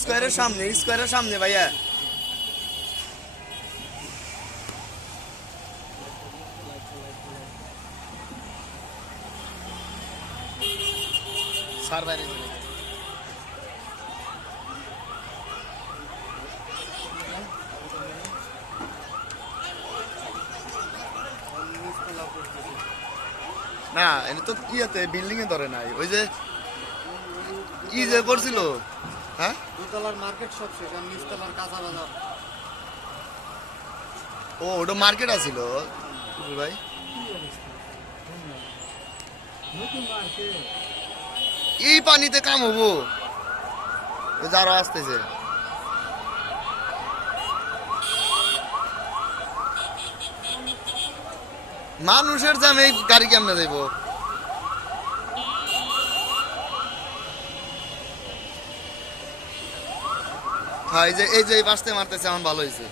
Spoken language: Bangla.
স্কোয়ারের সামনে ভাইয়া। স্যার বাইরে না, এটা তো ইয়েতে বিল্ডিং এ ধরে নাই, ওই যে কি যে করছিল। হ্যাঁ, দুতলার মার্কেট সব শেষ, আর নিচতলার কাঁচা বাজার। ও ওটা মার্কেট আছিল ভাই। এই পানিতে কাম হবো, যারা আসতেছে। মানুষের জামে এই গাড়ি কেমনে যাইব? হ্যাঁ, এই যে এই বাসতে মারতেছে, আমার ভালো হয়েছে।